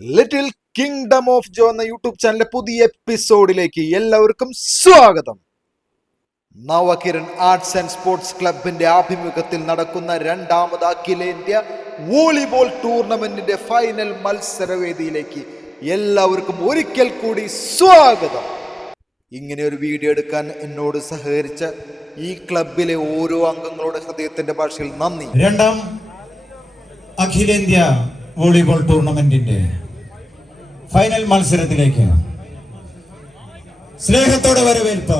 Little kingdom of ജോ എന്ന YouTube ചാനലിലെ പുതിയ എപ്പിസോഡിലേക്ക് എല്ലാവർക്കും സ്വാഗതം. നവകിരൺ ആർട്സ് ആൻഡ് സ്പോർട്സ് ക്ലബിന്റെ ആഭിമുഖ്യത്തിൽ നടക്കുന്ന രണ്ടാമത് അഖിലേന്ത്യാ വോളിബോൾ ടൂർണമെന്റിന്റെ ഫൈനൽ മത്സരവേദിയിലേക്ക് എല്ലാവർക്കും ഒരിക്കൽ കൂടി സ്വാഗതം. ഇങ്ങനെ ഒരു വീഡിയോ എടുക്കാൻ എന്നോട് സഹകരിച്ച ഈ ക്ലബിലെ ഓരോ അംഗങ്ങളുടെ ഹൃദയത്തിന്റെ ഭാഷയിൽ നന്ദി. രണ്ടാം അഖിലേന്ത്യാ വോളിബോൾ ടൂർണമെന്റിന്റെ ഫൈനൽ മത്സരത്തിലേക്ക് സ്നേഹത്തോടെ വരവേൽപ്പ്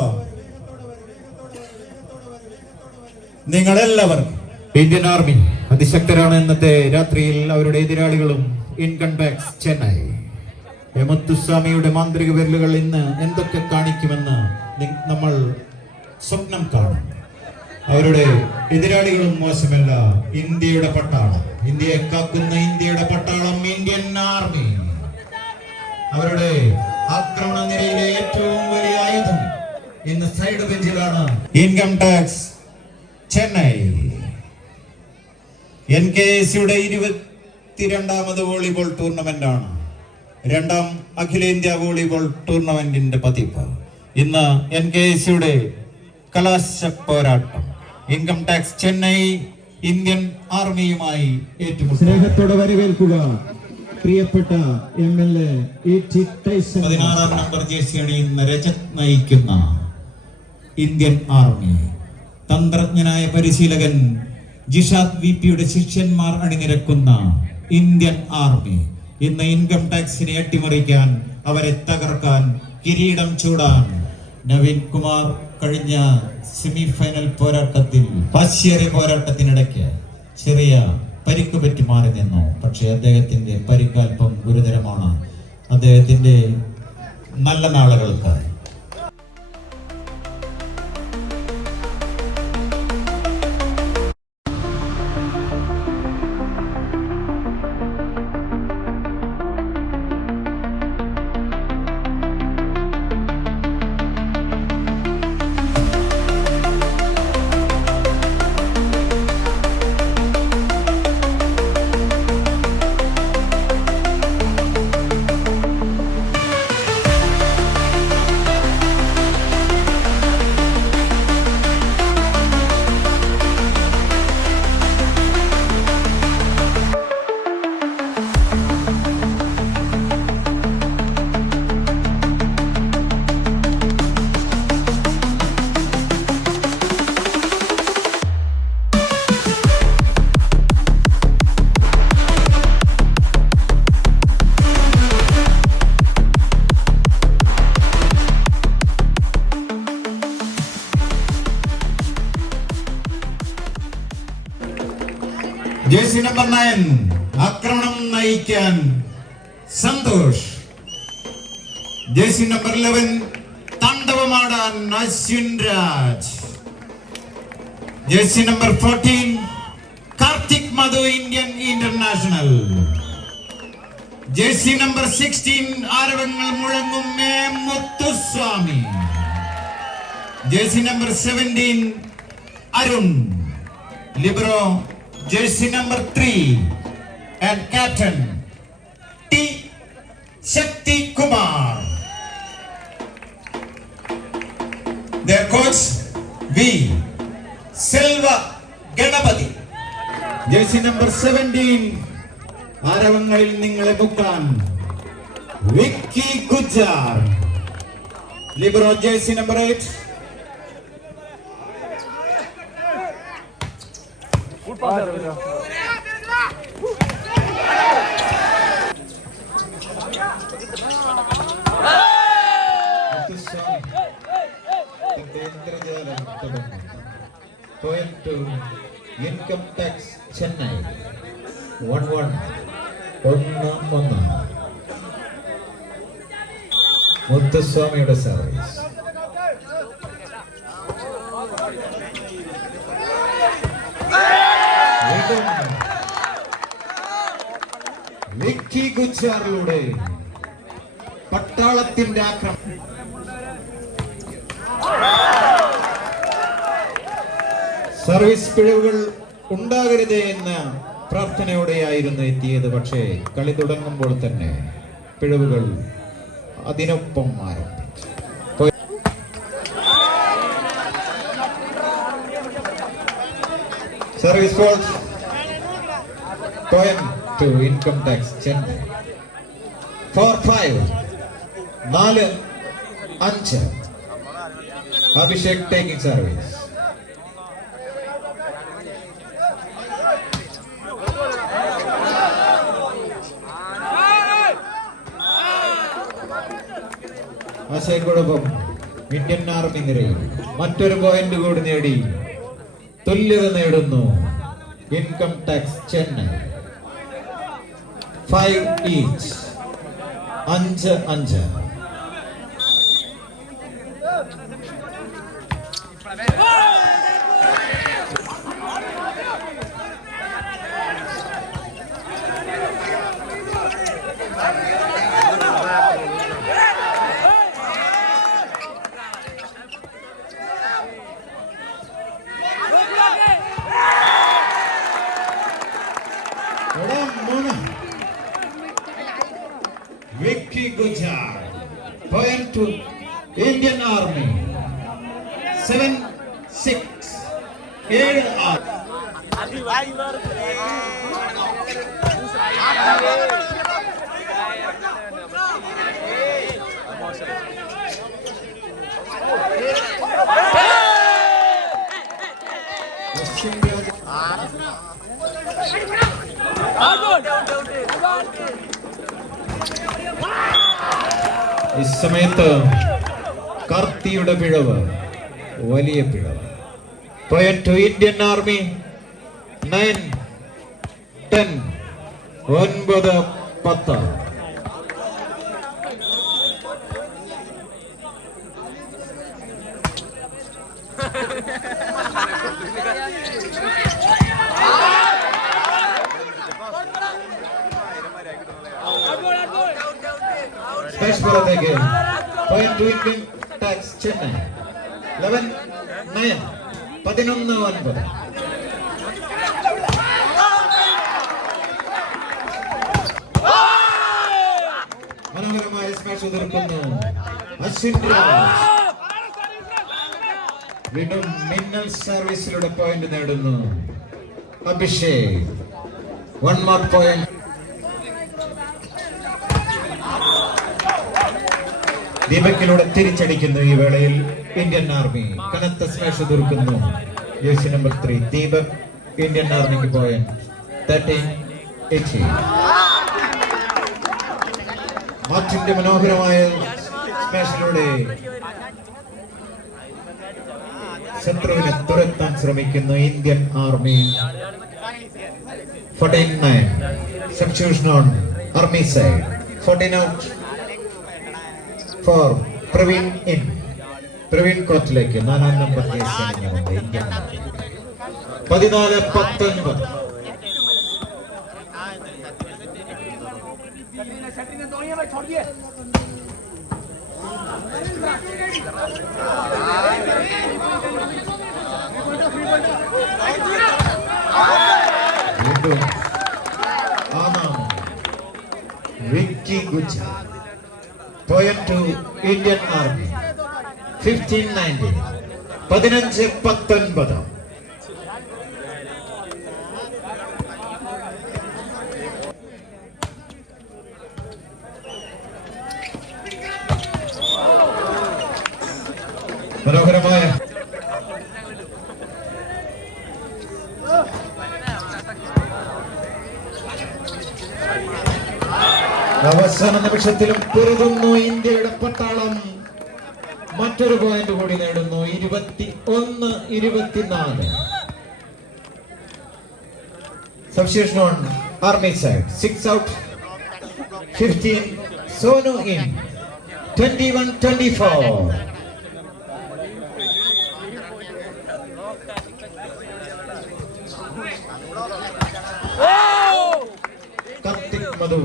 നിങ്ങളെല്ലാവർക്കും. Indian army അതിശക്തരാണ്. ഇന്നത്തെ രാത്രിയിൽ അവരുടെ എതിരാളികളും ഇൻകം ടാക്സ് ചെന്നൈ. മുത്തുസ്വാമിയുടെ മാന്ത്രിക വിരലുകൾ ഇന്ന് എന്തൊക്കെ കാണിക്കുമെന്ന് നമ്മൾ സ്വപ്നം കാണും. അവരുടെ എതിരാളികളും മോശമല്ല. ഇന്ത്യയുടെ പട്ടാളം, ഇന്ത്യയെ കാക്കുന്ന ഇന്ത്യയുടെ പട്ടാളം, ഇന്ത്യൻ ആർമി. അവരുടെ ആക്രമണ നിരയിലെ ഏറ്റവും വലിയ ആയുധം ഇന്ന് സൈഡ് ബെഞ്ചിലാണ്. Income tax Chennai. NKSയുടെ 22ാമത് വോളിബോൾ ടൂർണമെന്റ് ആണ്. രണ്ടാം അഖിലേന്ത്യാ വോളിബോൾ ടൂർണമെന്റിന്റെ പതിപ്പ്. ഇന്ന് NKSയുടെ കലാശ പോരാട്ടം. ഇൻകം ടാക്സ് ചെന്നൈ ഇന്ത്യൻ ആർമിയുമായി ഏറ്റുമുട്ടും. സ്നേഹത്തോടെ വരവേൽക്കുക പ്രിയപ്പെട്ട MLA E.T. Tyson. 16 number jersey അണിയുന്ന രജത് നയിക്കുന്ന ഇന്ത്യൻ ആർമി. തന്ത്രജ്ഞനായ പരിശീലകൻ ജിഷാദ് VPയുടെ ശിഷ്യന്മാർ അണിനിരക്കുന്ന ഇന്ത്യൻ ആർമി. ഇന്ന് ഇൻകം ടാക്സിനെ അട്ടിമറിക്കാൻ, അവരെ തകർക്കാൻ, കിരീടം ചൂടാൻ നവീൻ കുമാർ കഴിഞ്ഞ സെമി ഫൈനൽ പോരാട്ടത്തിൽ വശ്യേറിയ പോരാട്ടത്തിനിടയ്ക്ക് ചെറിയ പരിക്ക് പറ്റി മാറി നിന്നു. പക്ഷേ അദ്ദേഹത്തിന്റെ പരിക്കൽപ്പം ഗുരുതരമാണ്. അദ്ദേഹത്തിന്റെ നല്ല നാളുകൾക്ക് ജേഴ്സി നമ്പർ 9 ആക്രമണം നയിക്കാൻ സന്തോഷ്. ജേഴ്സി നമ്പർ 11 താണ്ഡവമാടാൻ Ashwin Raj. Jersey number 14 Karthik Madhu Indian international. Jersey number 16 ആരവങ്ങൾ മുഴങ്ങും Muthuswamy. Jersey number 17 Arun. Libero jersey number 3 and captain T. Shakti Kumar. Their coach V. Selva Ganapati. Jersey number 17 ആരവങ്ങളിൽ നിങ്ങളെ മുക്കാൻ Vicky Gujar. Libero jersey number 8. Income tax Chennai 1-1. മുത്തുസ്വാമിയുടെ service. Vicky ഗുജാറിലൂടെ പട്ടാളത്തിന്റെ ആക്രമണം. സർവീസ് പിഴവുകൾ ഉണ്ടാകരുതേ എന്ന് പ്രാർത്ഥനയോടെയായിരുന്നു എത്തിയത്. പക്ഷേ കളി തുടങ്ങുമ്പോൾ തന്നെ പിഴവുകൾ അതിനൊപ്പം ആരംഭിച്ചു. Service fault, point two income tax Chennai. 4-5, 4-5. Abhishek taking service. ആശയക്കുഴപ്പം ഇന്ത്യൻ ആർമി നിരയിൽ മറ്റൊരു പോയിന്റ് കൂടി നേടി തുല്യത നേടുന്നു income tax Chennai. 5 each, 5-5. Vicky Gujar, point to Indian Army. 7-6. 7-6. ഈ സമയത്ത് കാർത്തിയുടെ പിഴവ്, വലിയ പിഴവ്. Point to Indian army. 9-10. 9-10. സ്പേസ്പുറത്തേക്ക് point to Indian tax Chennai. 11-9. 11-9. മനോഹരമായ സ്മാഷ് ഉതിർക്കുന്നു അശ്വിൻ രാജ്. വീണ്ടും മിന്നൽ സർവീസിലൂടെ പോയിന്റ് നേടുന്നു അഭിഷേക്. 1 more point. ദീപക്കിലൂടെ തിരിച്ചടിക്കുന്നു ഈ വേളയിൽ ഇന്ത്യൻ ആർമി. കനത്ത സ്മാഷ് തീർക്കുന്നു ജേഴ്സി നമ്പർ 3 ദീപക്. ഇന്ത്യൻ ആർമിക്ക് പോയിന്റ് 13-18. മാർട്ടിന്റെ മനോഹരമായ സ്മാഷിലൂടെ ശത്രുവിനെ തുരത്താൻ ശ്രമിക്കുന്നു Indian army. 14-9. Substitution on army side. 14 out for Praveen in. Praveen കോർട്ടിലേക്ക് 4-ാം നമ്പർ ജേഴ്സി അണിഞ്ഞുകൊണ്ട് ഇന്ത്യൻ ആർമി. 14-19. വീണ്ടും Vicky Gujar. Point to Indian army. 15-19. 15-19. മനോഹരമായ അവസാന നിമിഷത്തിലും പൊരുതുന്നു ഇന്ത്യയുടെ പട്ടാളം. മറ്റൊരു പോയിന്റ് കൂടി നേടുന്നു 21-24. Substitution on army side. 6 out. 15. Sonu in. 21-24. Kartik Madhu.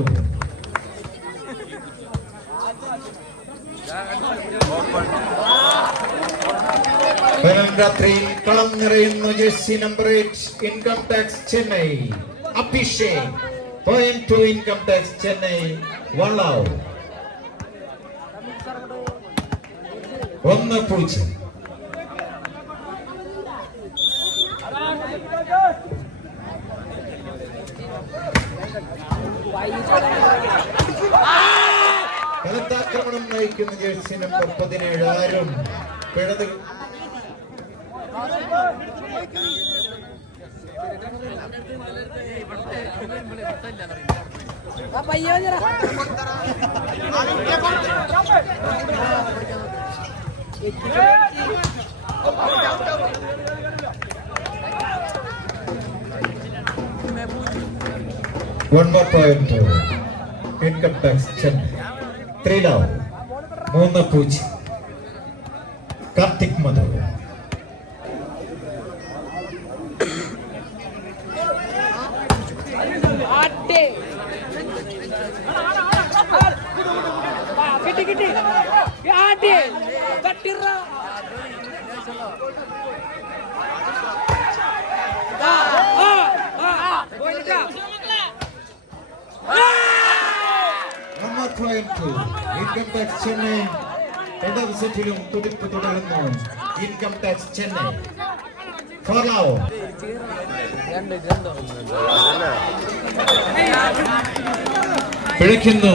രാത്രിയിൽ കളം നിറയുന്നു jersey number 8 income tax Chennai. Abhishek. Point to Income Tax Chennai. 1 love. 1-0. കലത്താക്രമണം നയിക്കുന്ന ജേഴ്സി നമ്പർ 17 ആരും പിഴത് One more point. Income tax Chennai. 3 love. 3-0. Karthik Madhu. One more point. Income tax Chennai. രണ്ടാം സെറ്റിലും തുടിപ്പ് തുടരുന്നു. Income tax Chennai. 4 love. പിഴയ്ക്കുന്നു.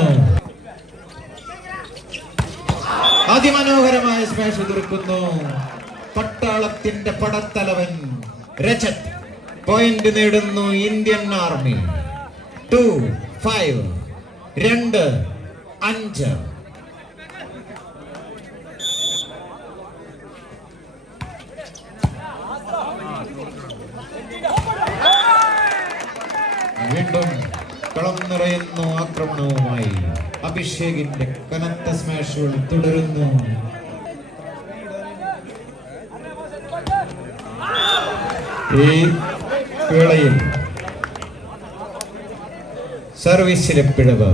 അതിമനോഹരമായ smash തീർക്കുന്നു പട്ടാളത്തിന്റെ പടത്തലവൻ Rajat. Point നേടുന്നു Indian army. 2-5. 2-5. വീണ്ടും കളം നിറയുന്നു ആക്രമണവുമായി. അഭിഷേകിന്റെ കനത്ത സ്മാഷുകൾ തുടരുന്നു. ഈ വേളയിൽ സർവീസിലെ പിഴവ്.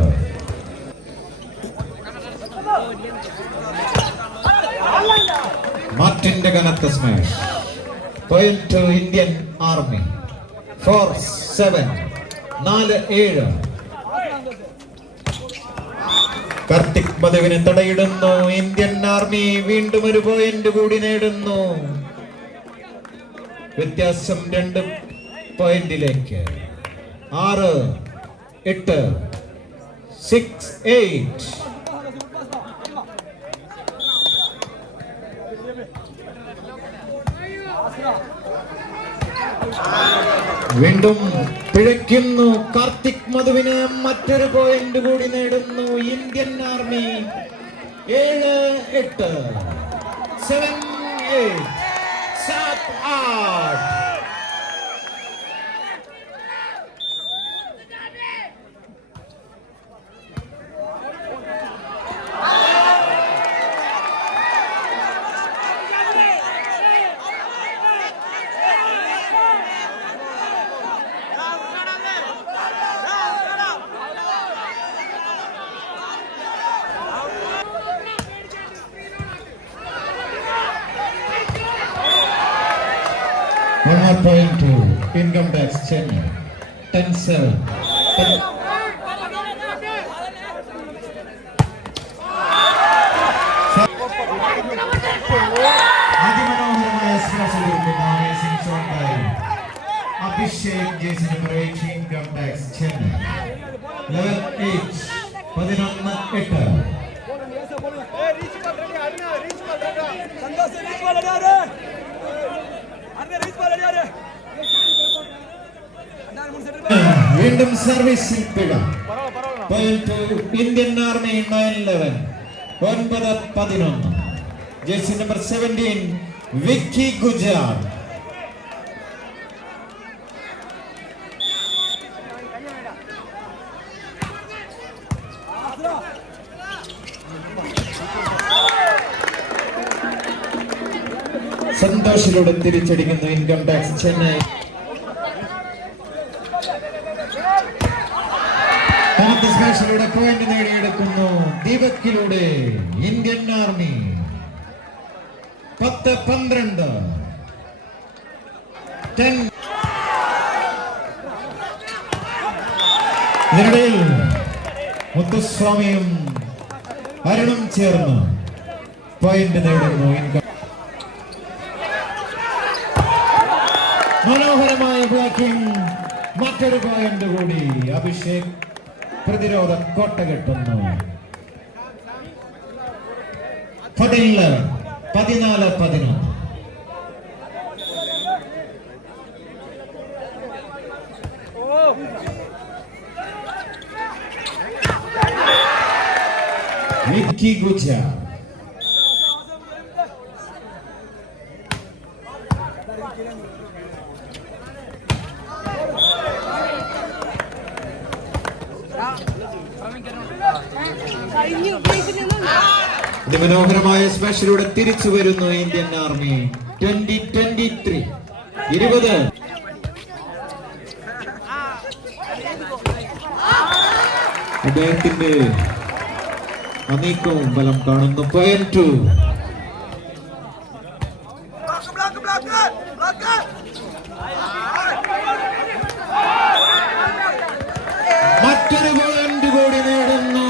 മാർട്ടിന്റെ കനത്ത smash. Point to Indian army. 4-7. 4-7. Karthik മധുവിനെ തടയിടുന്നു ഇന്ത്യൻ ആർമി. വീണ്ടും ഒരു പോയിന്റ് കൂടി നേടുന്നു. വ്യത്യാസം 2 പോയിന്റിലേക്ക്. 6-8. 6-8. വീണ്ടും പിഴയ്ക്കുന്നു കാർത്തിക് മധുവിന്. മറ്റൊരു പോയിന്റ് കൂടി നേടുന്നു Indian army. 7-8. 7-8. 7-8. One more point to Income Tax Chennai. 10-7. അതിമനോഹരമായ സ്മാഷ് തീർക്കുന്ന amazing shot by Abhishek. Jersey number 8 Income Tax Chennai. 11-8. 11-8. വീണ്ടും സർവീസിൽ പിഴ. Indian army. 9-11. 9-11. Jersey number 17 Vicky Gujar. സന്തോഷിലൂടെ തിരിച്ചടിക്കുന്നു ഇൻകം ടാക്സ് ചെന്നൈ. സ്മാഷിലൂടെ പോയിന്റ് നേടിയെടുക്കുന്നു ദീപക്കിലൂടെ ഇന്ത്യൻ ആർമി. 10-12. ഇതിനിടയിൽ മുത്തുസ്വാമിയും അരുണും ചേർന്ന് പോയിന്റ് നേടുന്നു. മനോഹരമായ ബ്ലോക്കിംഗ്, മറ്റൊരു പോയിന്റ് കൂടി. അഭിഷേക് പ്രതിരോധ കോട്ട കെട്ടുന്നു. 14-11. Vicky Gujar. മനോഹരമായ സ്മാഷിലൂടെ തിരിച്ചു വരുന്നു ഇന്ത്യൻ ആർമി. 20-23. 20. അദ്ദേഹത്തിന്റെ അനേകവും ബലം കാണുന്നു. പോയിന്റ് 2. മറ്റൊരു പോയിന്റ് കൂടി നേടുന്നു.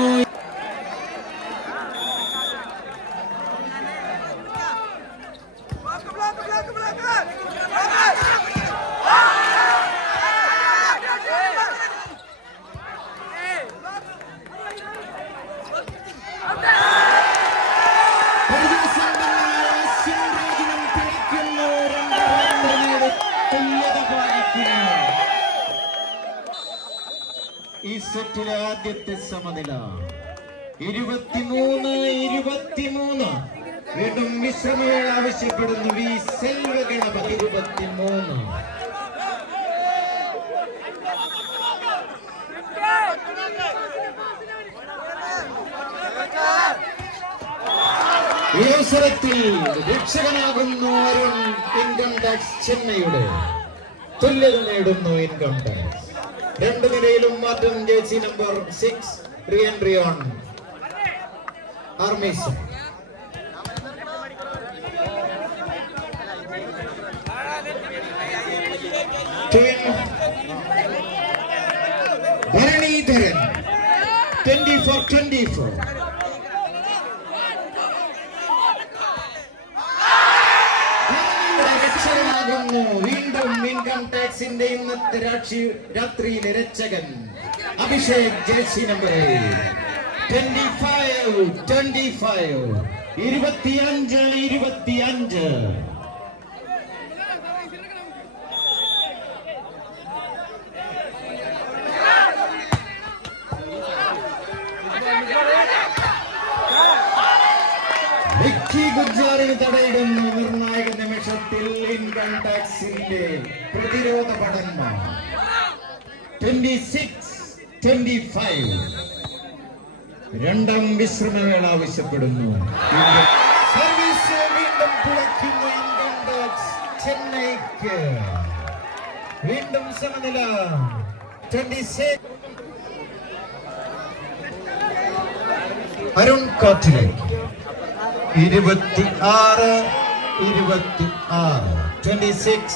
ഈ സെറ്റിലെ ആദ്യത്തെ സമനില 23-23. വീണ്ടും വിശ്രമവേള ആവശ്യപ്പെടുന്നു വി സെൽവ ഗണപതി. 23. ഈ അവസരത്തിൽ രക്ഷകനാകുന്നു അരുൺ. ഇൻകം ടാക്സ് ചെന്നൈയുടെ തുല്യത നേടുന്നു ഇൻകം ടാക്സ്. രണ്ട് നിരയിലും മാറ്റം. Jersey number 6 reentry on army's. Bharanidharan 24-24. വീണ്ടും ഇൻകം ടാക്സിന്റെ ഇന്നത്തെ രാത്രിയിലെ രക്ഷകൻ അഭിഷേക്. Jersey number 25-25. 25-25. വിക്കി ഗുജാറിന് തടയിടുന്നു. നിർണായക നിമിഷത്തിൽ ഇൻകം ടാക്സിന്റെ പ്രതിരോധ ഭടന്മാർ. 26-25. രണ്ടാം വിശ്രമവേള ആവശ്യപ്പെടുന്നു. സർവീസ് വീണ്ടും തുളയ്ക്കുന്നു ഇൻകം ടാക്സ് ചെന്നൈക്ക്. വീണ്ടും സമനില 26. അരുൺ കോട്ടിലേക്ക് 26-26. 26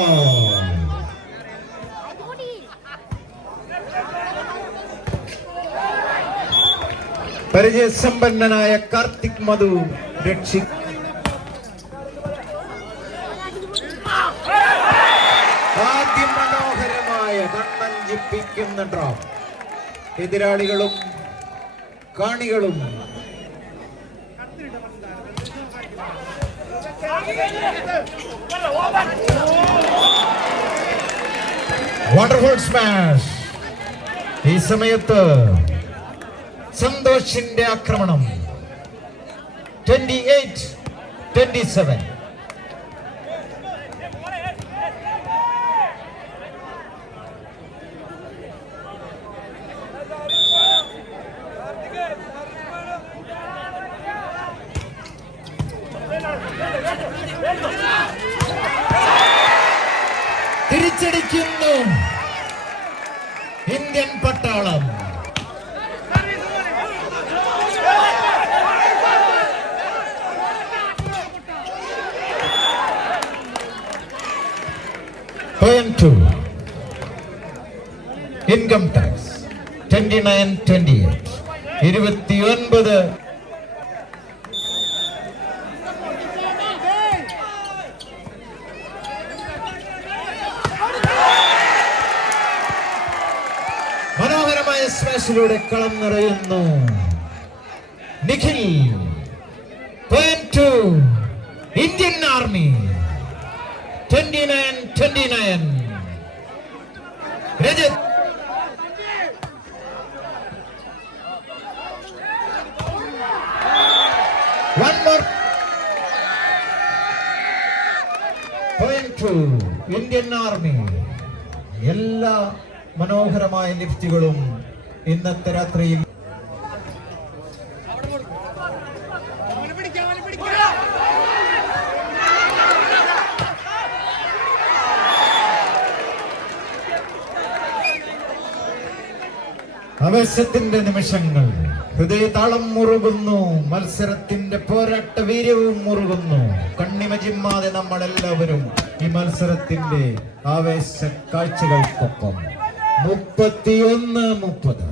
on. പരിചയസമ്പന്നനായ കാർത്തിക് മധു രക്ഷി. ആദ്യം മനോഹരമായ കണ്ണഞ്ചിപ്പിക്കുന്ന ഡ്രോപ്പ്. എതിരാളികളും കാണികളും വണ്ടർഫുൾ സ്മാഷ്. ഈ സമയത്ത് സന്തോഷിന്റെ ആക്രമണം. 28-27. തിരിച്ചടിക്കുന്നു ഇന്ത്യൻ പട്ടാളം. Point 2. Income tax. 29-28. 29. മനോഹരമായ സ്മാഷിലൂടെ കളം നിറയുന്നു Nikhil. Point to Indian Army. 29-29. Rajat. One more. Point to Indian Army. എല്ലാ മനോഹരമായ ലിഫ്റ്റുകളും ഇന്നത്തെ രാത്രിയിൽ ആവേശത്തിന്റെ നിമിഷങ്ങൾ. ഹൃദയതാളം മുറുകുന്നു, മത്സരത്തിന്റെ പോരാട്ട വീര്യവും മുറുകുന്നു. കണ്ണിമ ചിമ്മാതെ നമ്മളെല്ലാവരും ഈ മത്സരത്തിന്റെ ആവേശ കാഴ്ചകൾക്കൊപ്പം. 31-30.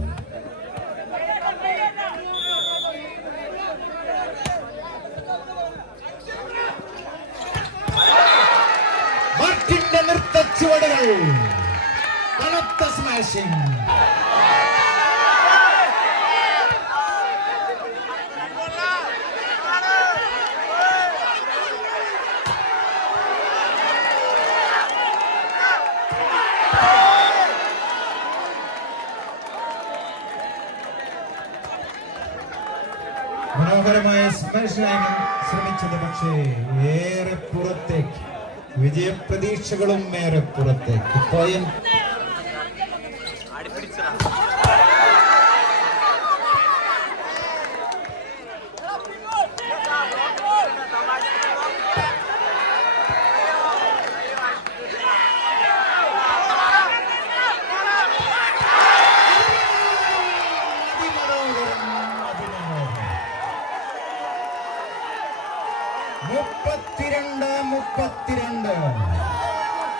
മാർട്ടിന്റെ നൃത്തച്ചുവടുകൾ, കനത്ത സ്മാഷിംഗ്. മനോഹരമായ സ്മാഷാണ് ശ്രമിച്ചത്, പക്ഷേ ഏറെ പുറത്തേക്ക്. വിജയപ്രതീക്ഷകളും ഏറെ പുറത്തേക്ക്. പോയിന്റ്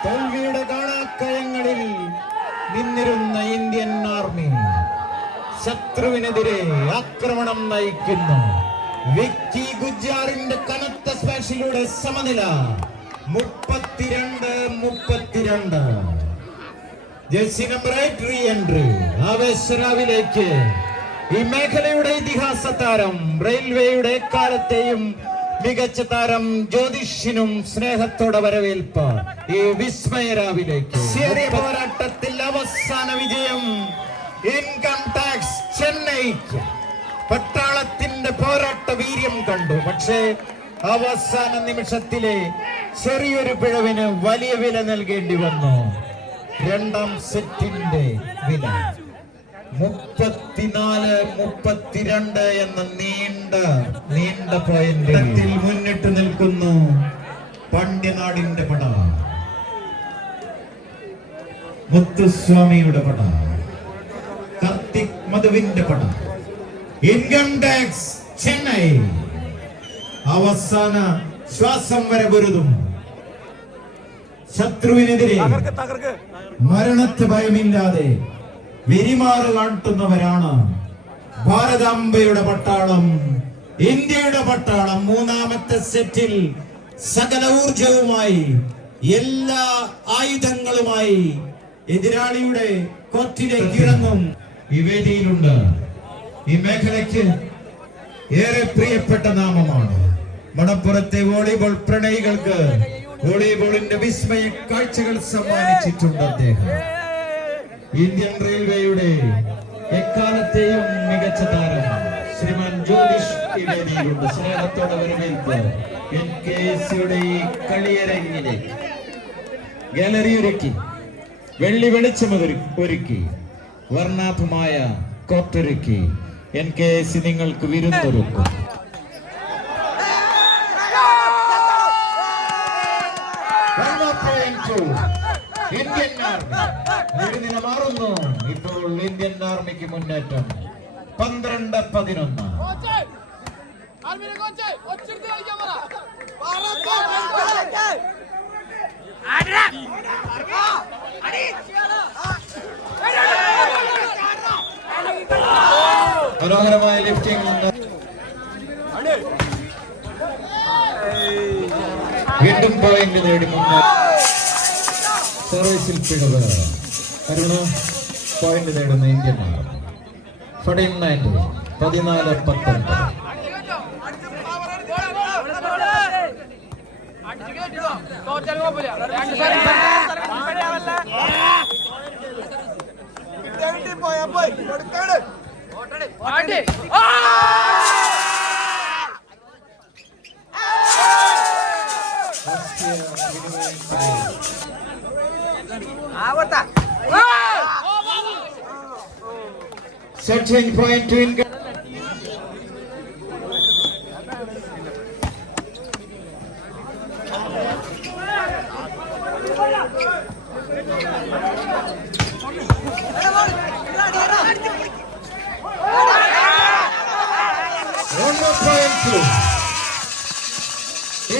തോൽവിയുടെ കാണാക്കയങ്ങളിൽ നിന്നിരുന്ന ഇന്ത്യൻ ആർമി ശത്രുവിനെതിരെ ആക്രമണം നയിക്കുന്നു. വിക്കി ഗുജ്ജാറിന്റെ കനത്ത സ്മാഷിലൂടെ സമനില. 32-32. Jersey number 8 reentry. ആവേശരാവിലേക്ക് ഈ മേഖലയുടെ ഇതിഹാസ താരം, റെയിൽവേയുടെ കാലത്തെയും മികച്ച താരം ജ്യോതിഷിനും സ്നേഹത്തോടെ വരവേൽപ്പ്. ഈ വിസ്മയരാവിലേക്ക് ചെറിയ പോരാട്ടത്തിൽ അവസാന വിജയം ഇൻകം ടാക്സ് ചെന്നൈക്ക്. പട്ടാളത്തിന്റെ പോരാട്ട വീര്യം കണ്ടു, പക്ഷേ അവസാന നിമിഷത്തിലെ ചെറിയൊരു പിഴവിന് വലിയ വില നൽകേണ്ടി വന്നു. രണ്ടാം സെറ്റിന്റെ വില 34-32 എന്ന നീണ്ട പോയിന്റിൽ മുന്നിട്ട് നിൽക്കുന്നു പണ്ഡ്യനാടിന്റെ പട, മുത്തുസ്വാമിയുടെ പട, കാർത്തിക് മധുവിന്റെ പട, ഇൻകം ടാക്സ് ചെന്നൈ. അവസാന ശ്വാസം വരെ പൊരുതും. ശത്രുവിനെതിരെ മരണത്തെ ഭയമില്ലാതെ വെരിമാറ് കാട്ടുന്നവരാണ് ഭാരതാംബയുടെ പട്ടാളം, ഇന്ത്യയുടെ പട്ടാളം. മൂന്നാമത്തെ സെറ്റിൽ സകല ഊർജവുമായി, എല്ലാ ആയുധങ്ങളുമായി എതിരാളിയുടെ കോർട്ടിലേക്ക് ഇറങ്ങും. ഈ വേദിയിലുണ്ട് ഈ മേഖലയ്ക്ക് ഏറെ പ്രിയപ്പെട്ട നാമമാണ്. മണപ്പുറത്തെ വോളിബോൾ പ്രണയികൾക്ക് വോളിബോളിന്റെ വിസ്മയ കാഴ്ചകൾ സമ്മാനിച്ചിട്ടുണ്ട് അദ്ദേഹം. ഇന്ത്യൻ റെയിൽവേയുടെ എക്കാലത്തെയും മികച്ച താരം ശ്രീമാൻ ജ്യോതിഷ് ഈ വേദിയിലുണ്ട്. സ്നേഹത്തോടെ വരവേൽപ്പ്. NKSയുടെ ഈ കളിയരങ്ങിനെ ഗാലറി ഒരുക്കി, വെള്ളി വെളിച്ചം ഒരുക്കി, വർണ്ണാഭമായ കോർട്ടൊരുക്കി NKS നിങ്ങൾക്ക് വിരുന്നൊരുക്കും. ഇന്ത്യൻ ആർമി ഒരു നില മാറുന്നു. ഇപ്പോൾ ഇന്ത്യൻ ആർമിക്ക് മുന്നേറ്റം 12-11. മനോഹരമായ ലിഫ്റ്റിംഗ് വീണ്ടും പോയിന്റ് നേടി സർവീസിൽ പിഴവ് പോയിന്റ് നേടുന്ന Indian army 14-19. Searching point to England. One more point to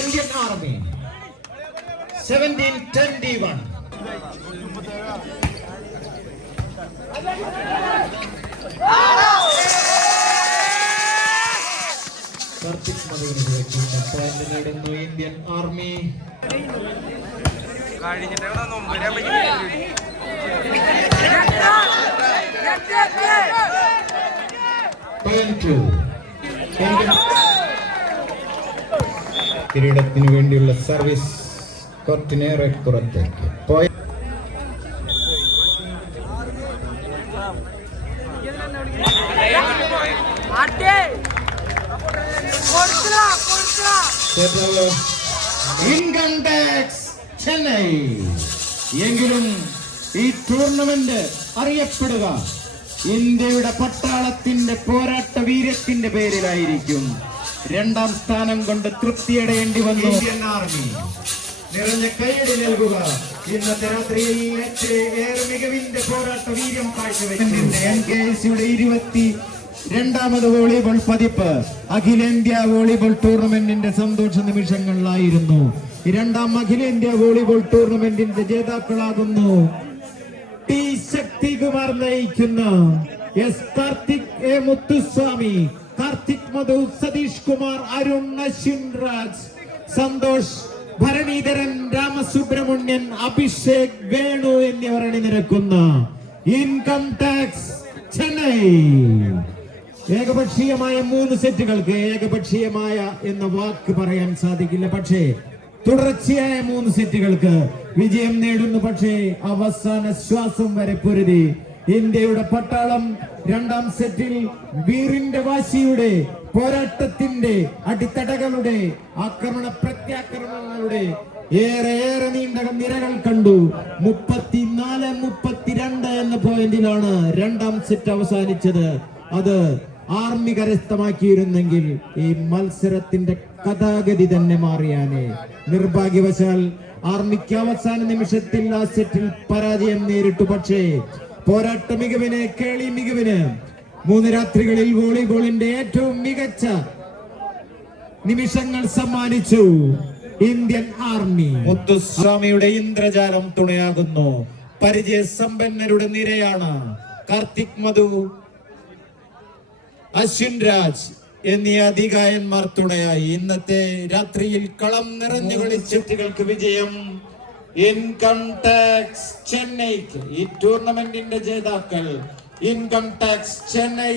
Indian Army. 17-21. Karthik മധുവിന് പോയിന്റ് നേടുന്നു ഇന്ത്യൻ ആർമി. കിരീടത്തിന് വേണ്ടിയുള്ള സർവീസ് കോർട്ടിനേറെ പുറത്തേക്ക് പോയി. Income tax Chennai. എങ്കിലും ഈ ടൂർണമെന്റ് അറിയപ്പെടുക ഇന്ത്യയുടെ പട്ടാളത്തിന്റെ പോരാട്ട വീര്യത്തിന്റെ പേരിലായിരിക്കും. രണ്ടാം സ്ഥാനം കൊണ്ട് തൃപ്തിയടയേണ്ടി വന്നു ഇന്ത്യൻ ആർമി. നിറഞ്ഞ കൈയടി നൽകുക. ഇന്നത്തെ രാത്രിയിൽ ഏറെ മികവിന്റെ പോരാട്ട വീര്യം കാഴ്ചവെച്ചിട്ടുണ്ട് NKSയുടെ 22ാമത് വോളിബോൾ പതിപ്പ് അഖിലേന്ത്യാ വോളിബോൾ ടൂർണമെന്റിന്റെ സന്തോഷ നിമിഷങ്ങളിലായിരുന്നു. രണ്ടാം അഖിലേന്ത്യാ വോളിബോൾ ടൂർണമെന്റിന്റെ ജേതാക്കളാകുന്നു ടി ശക്തികുമാർ നയിക്കുന്ന കാർത്തിക് എ മുത്തുസ്വാമി, കാർത്തിക് മധു, സതീഷ് കുമാർ, അരുൺ, അശ്വിൻ രാജ്, സന്തോഷ്, ഭരണീധരൻ, രാമസുബ്രഹ്മണ്യൻ, അഭിഷേക്, വേണു എന്നിവർ അണിനിരക്കുന്ന ഇൻകം ടാക്സ് ചെന്നൈ. ഏകപക്ഷീയമായ 3 സെറ്റുകൾക്ക് ഏകപക്ഷീയമായ എന്ന വാക്ക് പറയാൻ സാധിക്കില്ല. പക്ഷേ തുടർച്ചയായ 3 സെറ്റുകൾക്ക് വിജയം നേടുന്നു. പക്ഷേ അവസാന ശ്വാസം വരെ പൊരുതി ഇന്ത്യയുടെ പട്ടാളം രണ്ടാം സെറ്റിൽ വീറിന്റെ വാശിയുടെ പോരാട്ടത്തിന്റെ അടിത്തടകളുടെ ആക്രമണ പ്രത്യാക്രമണങ്ങളുടെ ഏറെ നീണ്ട നിരകൾ കണ്ടു. 34-32 എന്ന പോയിന്റിലാണ് രണ്ടാം സെറ്റ് അവസാനിച്ചത്. അത് ആർമി കരസ്ഥമാക്കിയിരുന്നെങ്കിൽ ഈ മത്സരത്തിന്റെ കഥാഗതി തന്നെ മാറിയാനെ. നിർഭാഗ്യവശാൽ ആർമിക്ക് അവസാന നിമിഷത്തിൽ ആ സെറ്റിൽ പരാജയം നേരിട്ടു. പക്ഷേ പോരാട്ട മികവിന്, കേളി മികവിന് 3 രാത്രികളിൽ വോളിബോളിന്റെ ഏറ്റവും മികച്ച നിമിഷങ്ങൾ സമ്മാനിച്ചു ഇന്ത്യൻ ആർമി. മുത്തുസ്വാമിയുടെ ഇന്ദ്രജാലം തുണയാകുന്നു. പരിചയസമ്പന്നരുടെ നിരയാണ്. കാർത്തിക് മധു, അശ്വിൻ രാജ് എന്നീ അധികായന്മാർ തുണയായി. ഇന്നത്തെ രാത്രിയിൽ കളം നിറഞ്ഞു കളിച്ചെത്തുകൾക്ക് വിജയം ഇൻകം ടാക്സ് ചെന്നൈക്ക്. ഈ ടൂർണമെന്റിന്റെ ജേതാക്കൾ ഇൻകം ടാക്സ് ചെന്നൈ.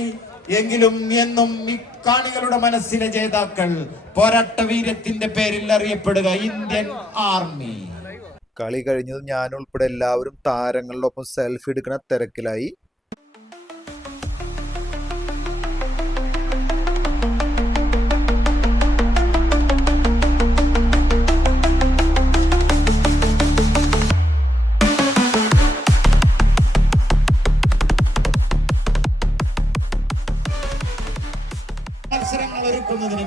എങ്കിലും എന്നും ഈ കാണികളുടെ മനസ്സിലെ ജേതാക്കൾ പോരാട്ട വീര്യത്തിന്റെ പേരിൽ അറിയപ്പെടുക ഇന്ത്യൻ ആർമി. കളി കഴിഞ്ഞത് ഞാൻ ഉൾപ്പെടെ എല്ലാവരും താരങ്ങളുടെ ഒപ്പം സെൽഫി എടുക്കുന്ന തിരക്കിലായി.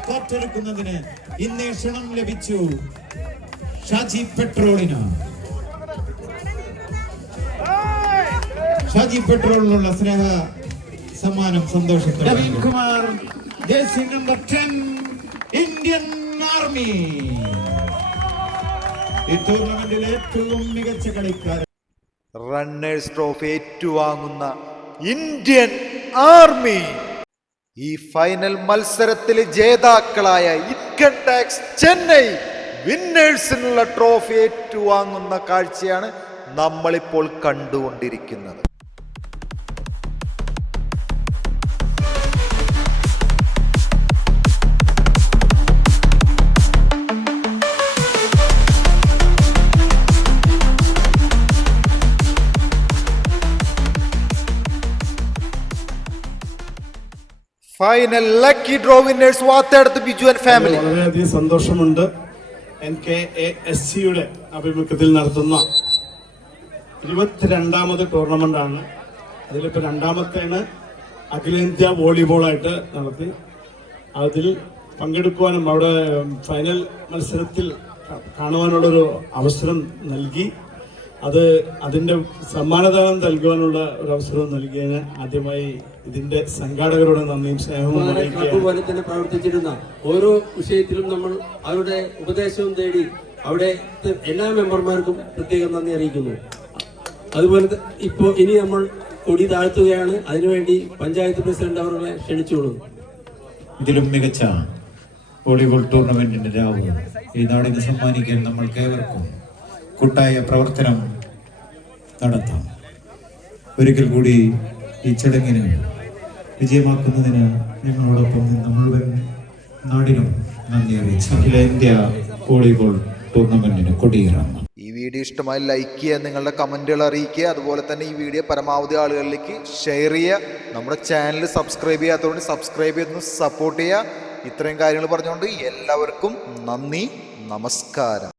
കോർട്ടൊരുക്കുന്നതിന് ഇന്നേ ക്ഷണം ലഭിച്ചു ഷാജി പെട്രോളിന്. ഷാജി പെട്രോളിനുള്ള സ്നേഹ സമ്മാനം സന്തോഷത്തോടെ Naveen Kumar, jersey number 10 Indian army. ഈ ടൂർണമെന്റിലെ ഏറ്റവും മികച്ച കളിക്കാരൻ. റണ്ണേഴ്സ് ട്രോഫി ഏറ്റുവാങ്ങുന്ന ഇന്ത്യൻ ആർമി. ഈ ഫൈനൽ മത്സരത്തിൽ ജേതാക്കളായ ഇൻകം ടാക്സ് ചെന്നൈ വിന്നേഴ്സിനുള്ള ട്രോഫി ഏറ്റുവാങ്ങുന്ന കാഴ്ചയാണ് നമ്മളിപ്പോൾ കണ്ടുകൊണ്ടിരിക്കുന്നത്. Final lucky draw winners Vathedath Biju and family. വളരെയധികം സന്തോഷമുണ്ട്. NKASCയുടെ ആഭിമുഖ്യത്തിൽ നടത്തുന്ന 22ാമത് ടൂർണമെന്റ് ആണ്. അതിലിപ്പോൾ രണ്ടാമത്തേണ് അഖിലേന്ത്യാ വോളിബോളായിട്ട് നടത്തി. അതിൽ പങ്കെടുക്കുവാനും അവിടെ ഫൈനൽ മത്സരത്തിൽ കാണുവാനുള്ളൊരു അവസരം നൽകി. അതിന്റെ സമ്മാനദാനം നൽകുവാനുള്ള ഒരു അവസരം നൽകിയതിന് ആദ്യമായി ഇതിന്റെ സംഘാടകരോട് നന്ദിയും സ്നേഹവും പോലെ തന്നെ പ്രവർത്തിച്ചിരുന്ന ഓരോ വിഷയത്തിലും നമ്മൾ അവരുടെ ഉപദേശവും തേടി അവിടെ എല്ലാ മെമ്പർമാർക്കും പ്രത്യേകം നന്ദി അറിയിക്കുന്നു. അതുപോലെ ഇപ്പോൾ ഇനി നമ്മൾ കൊടി താഴ്ത്തുകയാണ്. അതിനുവേണ്ടി പഞ്ചായത്ത് പ്രസിഡന്റ് അവരെ ക്ഷണിച്ചുകൊള്ളുന്നു. ഇതിലും മികച്ച വോളിബോൾ ടൂർണമെന്റിന്റെ രാവ് ഈ നാടിന് സമ്മാനിക്കാൻ നമ്മൾക്ക് ഏവർക്കും കൂട്ടായ പ്രവർത്തനം നടത്താം. ഒരിക്കൽ കൂടി ഈ ചടങ്ങിന് വിജയമാക്കുന്നതിന് ഞങ്ങളോടൊപ്പം നിന്ന് മുഴുവൻ നാടിനും നന്ദി അറിയിച്ചു. അഖിലേന്ത്യാ വോളിബോൾ ടൂർണമെന്റിന് കൊടിയേറാം. ഈ വീഡിയോ ഇഷ്ടമായി ലൈക്ക് ചെയ്യുക, നിങ്ങളുടെ കമൻറ്റുകൾ അറിയിക്കുക. അതുപോലെ തന്നെ ഈ വീഡിയോ പരമാവധി ആളുകളിലേക്ക് ഷെയർ ചെയ്യുക. നമ്മുടെ ചാനൽ സബ്സ്ക്രൈബ് ചെയ്യാത്തതുകൊണ്ട് സബ്സ്ക്രൈബ് ചെയ്തൊന്ന് സപ്പോർട്ട് ചെയ്യുക. ഇത്രയും കാര്യങ്ങൾ പറഞ്ഞുകൊണ്ട് എല്ലാവർക്കും നന്ദി, നമസ്കാരം.